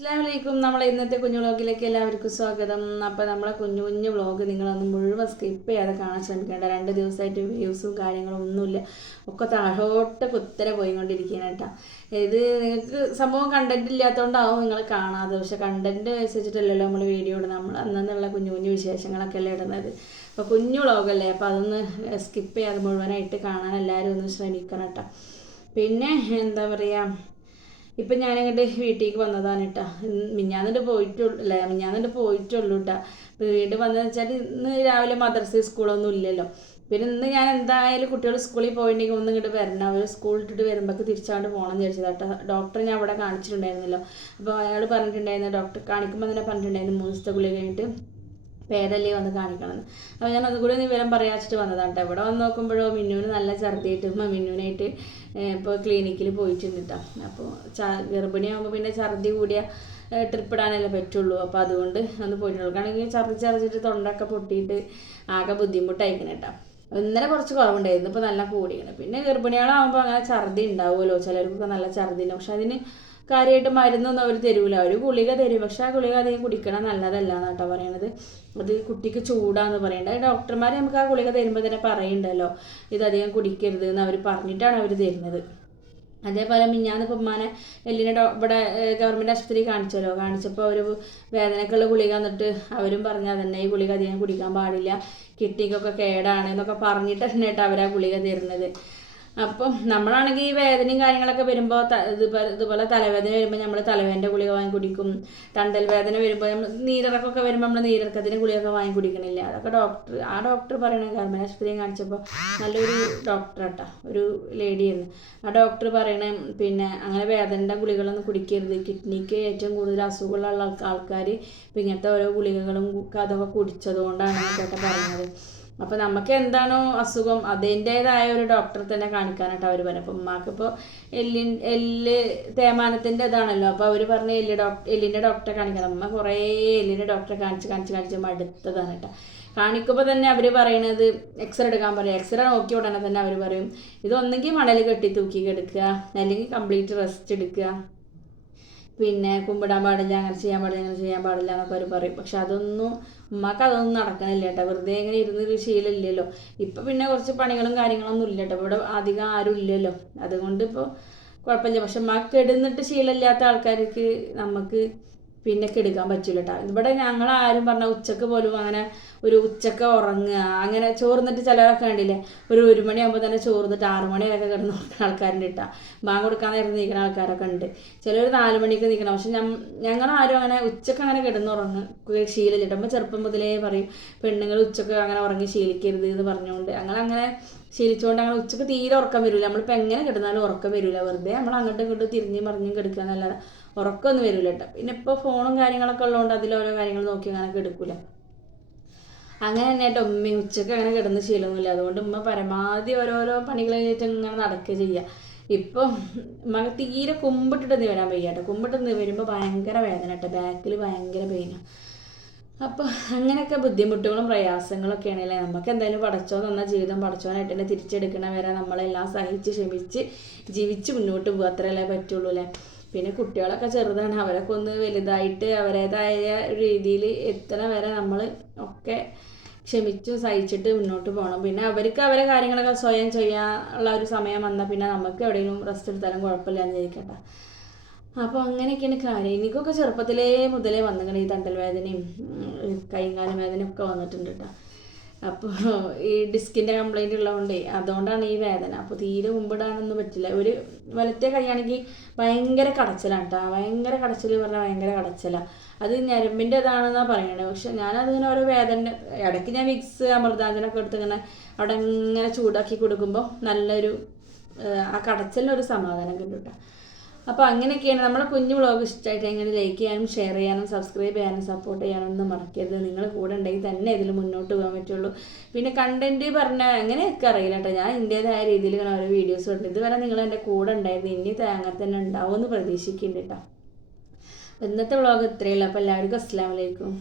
അസ്സലാമലൈക്കും. നമ്മളെ ഇന്നത്തെ കുഞ്ഞു വ്ളോഗിലേക്ക് എല്ലാവർക്കും സ്വാഗതം. അപ്പോൾ നമ്മളെ കുഞ്ഞു കുഞ്ഞു വ്ളോഗ് നിങ്ങളൊന്ന് മുഴുവൻ സ്കിപ്പ് ചെയ്യാതെ കാണാൻ ശ്രമിക്കേണ്ട. 2 ദിവസമായിട്ട് വ്യൂസും കാര്യങ്ങളും ഒന്നുമില്ല, ഒക്കെ താഴോട്ട് കുത്തനെ പോയിക്കൊണ്ടിരിക്കുകയാണ് കേട്ടോ. ഇത് നിങ്ങൾക്ക് സംഭവം കണ്ടന്റ് ഇല്ലാത്തതുകൊണ്ടാവും നിങ്ങൾ കാണാതെ, പക്ഷെ കണ്ടന്റ് അനുസരിച്ചിട്ടല്ലല്ലോ നമ്മൾ വീഡിയോ ഇടുന്നത്. നമ്മൾ അന്നുള്ള കുഞ്ഞു കുഞ്ഞു വിശേഷങ്ങളൊക്കെ അല്ലേ ഇടുന്നത്. അപ്പോൾ കുഞ്ഞു വ്ളോഗല്ലേ, അപ്പോൾ അതൊന്ന് സ്കിപ്പ് ചെയ്യാതെ മുഴുവനായിട്ട് കാണാൻ എല്ലാവരും ഒന്ന് ശ്രമിക്കണം കേട്ടോ. പിന്നെ എന്താ പറയുക, ഇപ്പം ഞാനങ്ങോട്ട് വീട്ടിലേക്ക് വന്നതാണ് കേട്ടോ. മിഞ്ഞാന്നിട്ട് പോയിട്ടുള്ളൂ കേട്ടോ. വീണ്ടും വന്നതെന്ന് വെച്ചാൽ ഇന്ന് രാവിലെ മദ്രസ സ്കൂളൊന്നും ഇല്ലല്ലോ. പിന്നെ ഇന്ന് ഞാൻ എന്തായാലും കുട്ടികൾ സ്കൂളിൽ പോയിട്ടുണ്ടെങ്കിൽ ഒന്നും ഇങ്ങോട്ട് വരണം. അവർ സ്കൂൾ ഇട്ടിട്ട് വരുമ്പോഴേക്ക് തിരിച്ചാണ്ട് പോകണം എന്ന് വിചാരിച്ചത് കേട്ടോ. ഡോക്ടറെ ഞാൻ അവിടെ കാണിച്ചിട്ടുണ്ടായിരുന്നല്ലോ. അപ്പോൾ അയാൾ പറഞ്ഞിട്ടുണ്ടായിരുന്നു, ഡോക്ടർ കാണിക്കുമ്പോൾ തന്നെ പറഞ്ഞിട്ടുണ്ടായിരുന്നു 3 ദിവസത്തെ ഗുളിക കഴിഞ്ഞിട്ട് പേരല്ലേ വന്ന് കാണിക്കണമെന്ന്. അപ്പോൾ ഞാൻ അതുകൂടി വിവരം പറയാച്ചിട്ട് വന്നതാണ് കേട്ടോ. ഇവിടെ വന്ന് നോക്കുമ്പോഴോ മിന്നുവിന് നല്ല ഛർദിയായിട്ട് മിന്നുവിനായിട്ട് ഇപ്പോൾ ക്ലിനിക്കിൽ പോയിട്ടുണ്ട് കേട്ടോ. അപ്പോൾ ഗർഭിണിയാകുമ്പോൾ പിന്നെ ഛർദി കൂടിയ ട്രിപ്പ് ഇടാനല്ലേ പറ്റുള്ളൂ. അപ്പോൾ അതുകൊണ്ട് ഒന്ന് പോയിട്ടുള്ളൂ. കാരണം ഛർദിച്ചിട്ട് തൊണ്ടൊക്കെ പൊട്ടിയിട്ട് ആകെ ബുദ്ധിമുട്ടായിരിക്കണം കേട്ടോ. ഇന്നലെ കുറച്ച് കുറവുണ്ടായിരുന്നു, ഇപ്പോൾ നല്ല കൂടിയാണ്. പിന്നെ ഗർഭിണികളാകുമ്പോൾ അങ്ങനെ ഛർദി ഉണ്ടാവുമല്ലോ, ചിലർക്കൊക്കെ നല്ല ഛർദി ഉണ്ട്. പക്ഷെ അതിന് കാര്യമായിട്ട് മരുന്നൊന്നും അവർ തരൂല. അവർ ഗുളിക തരും, പക്ഷെ ആ ഗുളിക അധികം കുടിക്കണം നല്ലതല്ല എന്നാട്ടോ പറയണത്. അത് കുട്ടിക്ക് ചൂടാന്ന് പറയണ്ട. ഡോക്ടർമാർ നമുക്ക് ആ ഗുളിക തരുമ്പോൾ തന്നെ പറയുന്നുണ്ടല്ലോ, ഇതധികം കുടിക്കരുത് എന്ന് അവർ പറഞ്ഞിട്ടാണ് അവർ തരുന്നത്. അതേപോലെ മിഞ്ഞാന്നിപ്പോൾ ഉമ്മാനെ എല്ലിനെ ഇവിടെ ഗവൺമെൻറ് ആശുപത്രി കാണിച്ചപ്പോൾ അവർ വേദനക്കുള്ള ഗുളിക എന്നിട്ട് അവരും പറഞ്ഞാൽ തന്നെ ഈ ഗുളിക അധികം കുടിക്കാൻ പാടില്ല, കിഡ്നിക്കൊക്കെ കേടാണ് എന്നൊക്കെ പറഞ്ഞിട്ട് തന്നെ കേട്ടോ അവർ ആ ഗുളിക തരുന്നത്. അപ്പം നമ്മളാണെങ്കിൽ ഈ വേദനയും കാര്യങ്ങളൊക്കെ വരുമ്പോൾ ഇതുപോലെ തലവേദന വരുമ്പോൾ നമ്മൾ തലവേദന ഗുളിക വാങ്ങി കുടിക്കും. തണ്ടൽ വേദന വരുമ്പോൾ നമ്മൾ നീരിറക്കമൊക്കെ വരുമ്പോൾ നമ്മൾ നീരിറക്കത്തിന് ഗുളികയൊക്കെ വാങ്ങി കുടിക്കണില്ല. അതൊക്കെ ഡോക്ടർ പറയണ ഗവൺമെൻറ് ആശുപത്രിയും കാണിച്ചപ്പോൾ നല്ലൊരു ഡോക്ടർ കേട്ടോ, ഒരു ലേഡിയായിരുന്നു. ആ ഡോക്ടർ പറയണ പിന്നെ അങ്ങനെ വേദനയുടെ ഗുളികളൊന്നും കുടിക്കരുത്, കിഡ്നിക്ക് ഏറ്റവും കൂടുതൽ അസുഖമുള്ള ആൾക്കാർ ഇപ്പം ഇങ്ങനത്തെ ഓരോ ഗുളികകളും അതൊക്കെ കുടിച്ചതുകൊണ്ടാണ് കേട്ടോ പറയുന്നത്. അപ്പോൾ നമുക്ക് എന്താണോ അസുഖം അതിൻ്റേതായ ഒരു ഡോക്ടറെ തന്നെ കാണിക്കാനായിട്ട് അവർ പറഞ്ഞു. അപ്പോൾ ഉമ്മാക്കിപ്പോൾ എല്ല് തേയ്മാനത്തിൻ്റെ ഇതാണല്ലോ. അപ്പോൾ അവർ പറഞ്ഞ് എല്ലിൻ്റെ ഡോക്ടറെ കാണിക്കണം. ഉമ്മ കുറേ എല്ലിൻ്റെ ഡോക്ടറെ കാണിച്ച് മടുത്തതാണ് കേട്ടോ. കാണിക്കുമ്പോൾ തന്നെ അവർ പറയണത് എക്സ്റേ എടുക്കാൻ പറയും. എക്സ്റേ നോക്കിയ ഉടനെ തന്നെ അവർ പറയും ഇതൊന്നെങ്കിൽ മണൽ കെട്ടി തൂക്കി കിടക്കുക, അല്ലെങ്കിൽ കംപ്ലീറ്റ് റെസ്റ്റ് എടുക്കുക, പിന്നെ കുമ്പിടാൻ പാടില്ല, അങ്ങനെ ചെയ്യാൻ പാടില്ല എന്നൊക്കെ അവർ പറയും. പക്ഷെ ഉമ്മാക്ക് അതൊന്നും നടക്കണില്ല കേട്ടോ. വെറുതെ ഇങ്ങനെ ഇരുന്നൊരു ശീലമില്ലല്ലോ. ഇപ്പം പിന്നെ കുറച്ച് പണികളും കാര്യങ്ങളൊന്നും ഇല്ല കേട്ടോ. ഇവിടെ അധികം ആരും ഇല്ലല്ലോ, അതുകൊണ്ട് ഇപ്പോൾ കുഴപ്പമില്ല. പക്ഷെ ഉമ്മാക്ക് കെടുന്നിട്ട് ശീലമില്ലാത്ത ആൾക്കാർക്ക് നമുക്ക് പിന്നെ കെടുക്കാൻ പറ്റില്ല കേട്ടോ. ഇവിടെ ഞങ്ങളാരും പറഞ്ഞാൽ ഉച്ചക്ക് പോലും അങ്ങനെ ഒരു ഉച്ചക്ക് ഉറങ്ങുക, അങ്ങനെ ചോർന്നിട്ട് ചിലരൊക്കെ കണ്ടില്ലേ, ഒരു 1 മണിയാകുമ്പോൾ തന്നെ ചോർന്നിട്ട് 6 മണി വരെയൊക്കെ കിടന്ന് നോക്കുന്ന ആൾക്കാരുണ്ട് കേട്ടോ. ബാങ്ക് കൊടുക്കാൻ നേരം നീക്കുന്ന ആൾക്കാരൊക്കെ ഉണ്ട്. ചിലർ 4 മണിക്ക് നിൽക്കണം. പക്ഷെ ഞങ്ങളാരും അങ്ങനെ ഉച്ചക്ക് അങ്ങനെ കിടന്നുറങ്ങുക ശീലമില്ല. നമ്മൾ ചെറുപ്പം മുതലേ പറയും പെണ്ണുങ്ങൾ ഉച്ചക്ക് അങ്ങനെ ഉറങ്ങി ശീലിക്കരുത് എന്ന് പറഞ്ഞുകൊണ്ട് അങ്ങനെ ശീലിച്ചുകൊണ്ട് അങ്ങനെ ഉച്ചക്ക് തീരെ ഉറക്കം വരില്ല. നമ്മളിപ്പോൾ എങ്ങനെ കിടന്നാലും ഉറക്കം വരില്ല. വെറുതെ നമ്മൾ അങ്ങോട്ടും ഇങ്ങോട്ടും തിരിഞ്ഞും മറിഞ്ഞും കിടക്കുക എന്നല്ലാതെ ഉറക്കമൊന്നും വരില്ല കേട്ടോ. പിന്നെ ഇപ്പോൾ ഫോണും കാര്യങ്ങളൊക്കെ ഉള്ളതുകൊണ്ട് അതിലോരോ കാര്യങ്ങൾ നോക്കി അങ്ങനെ കിടക്കില്ല. അങ്ങനെ തന്നെ കേട്ടോ ഉമ്മ ഉച്ചക്ക് അങ്ങനെ കിടന്ന് ശീലമൊന്നുമില്ല. അതുകൊണ്ട് ഉമ്മ പരമാവധി ഓരോരോ പണികൾ കഴിഞ്ഞിട്ട് ഇങ്ങനെ നടക്കുക ചെയ്യുക. ഇപ്പം ഉമ്മ തീരെ കുമ്പിട്ടിട്ട് നിവരാൻ വയ്യ കേട്ടോ. കുമ്പിട്ട് നിവരുമ്പോൾ ഭയങ്കര വേദന കേട്ടോ, ബാക്കിൽ ഭയങ്കര പെയിനാണ്. അപ്പോൾ അങ്ങനെയൊക്കെ ബുദ്ധിമുട്ടുകളും പ്രയാസങ്ങളൊക്കെ ആണല്ലേ. നമുക്ക് എന്തായാലും പടച്ചോൻ തന്ന ജീവിതം പടച്ചോനായിട്ട് തന്നെ തിരിച്ചെടുക്കണ വരെ നമ്മളെല്ലാം സഹിച്ച് ക്ഷമിച്ച് ജീവിച്ച് മുന്നോട്ട് പോകുക, അത്രയല്ലേ പറ്റുള്ളൂ അല്ലേ. പിന്നെ കുട്ടികളൊക്കെ ചെറുതാണ്, അവരൊക്കെ ഒന്ന് വലുതായിട്ട് അവരുടേതായ രീതിയിൽ എത്തണ വരെ നമ്മൾ ഒക്കെ ക്ഷമിച്ചു സഹിച്ചിട്ട് മുന്നോട്ട് പോകണം. പിന്നെ അവർക്ക് അവരെ കാര്യങ്ങളൊക്കെ സ്വയം ചെയ്യാനുള്ള ഒരു സമയം വന്നാൽ പിന്നെ നമുക്ക് എവിടെയെങ്കിലും റെസ്റ്റ് എടുത്താലും കുഴപ്പമില്ല എന്ന് വിചാരിക്കട്ടെ. അപ്പോൾ അങ്ങനെയൊക്കെയാണ് കാര്യം. എനിക്കൊക്കെ ചെറുപ്പത്തിലേ മുതലേ വന്നിങ്ങനെ ഈ തണ്ടൽ വേദനയും കൈകാല വേദനയും ഒക്കെ വന്നിട്ടുണ്ട് കേട്ടോ. അപ്പോൾ ഈ ഡിസ്കിൻ്റെ കംപ്ലൈൻറ്റ് ഉള്ളതുകൊണ്ടേ അതുകൊണ്ടാണ് ഈ വേദന. അപ്പോൾ തീരെ മുമ്പിടാനൊന്നും പറ്റില്ല. ഒരു വലത്തെ കൈയാണെങ്കിൽ ഭയങ്കര കടച്ചിലാണ് കേട്ടോ. ഭയങ്കര കടച്ചിൽ പറഞ്ഞാൽ ഭയങ്കര കടച്ചിലാണ്. അത് ഞരമ്പിൻ്റെ ഇതാണെന്നാണ് പറയണത്. പക്ഷെ ഞാനതിങ്ങനെ ഓരോ വേദന ഇടയ്ക്ക് ഞാൻ വിക്സ് അമൃതാഞ്ജനൊക്കെ എടുത്ത് ഇങ്ങനെ അവിടെ ഇങ്ങനെ ചൂടാക്കി കൊടുക്കുമ്പോൾ നല്ലൊരു ആ കടച്ചിലിനൊരു സമാധാനം കിട്ടും കേട്ടോ. അപ്പോൾ അങ്ങനെയൊക്കെയാണ്. നമ്മളെ കുഞ്ഞു വ്ളോഗ് ഇഷ്ടമായിട്ട് എങ്ങനെ ലൈക്ക് ചെയ്യാനും ഷെയർ ചെയ്യാനും സബ്സ്ക്രൈബ് ചെയ്യാനും സപ്പോർട്ട് ചെയ്യാനൊന്നും മറക്കരുത്. നിങ്ങൾ കൂടെ ഉണ്ടെങ്കിൽ തന്നെ ഇതിൽ മുന്നോട്ട് പോകാൻ പറ്റുള്ളൂ. പിന്നെ കണ്ടൻറ്റ് പറഞ്ഞാൽ എങ്ങനെയൊക്കെ അറിയില്ല കേട്ടോ. ഞാൻ എൻ്റേതായ രീതിയിൽ ഇങ്ങനെ ഓരോ വീഡിയോസ് ഉണ്ട്. ഇതുവരെ നിങ്ങൾ എൻ്റെ കൂടെ ഉണ്ടായിരുന്നു, ഇനി അങ്ങനെ തന്നെ ഉണ്ടാവുമെന്ന് പ്രതീക്ഷിക്കുന്നുണ്ട് കേട്ടോ. ഇന്നത്തെ വ്ളോഗ് ഇത്രയേ ഉള്ളൂ. അപ്പോൾ എല്ലാവർക്കും അസ്സലാമു അലൈക്കും.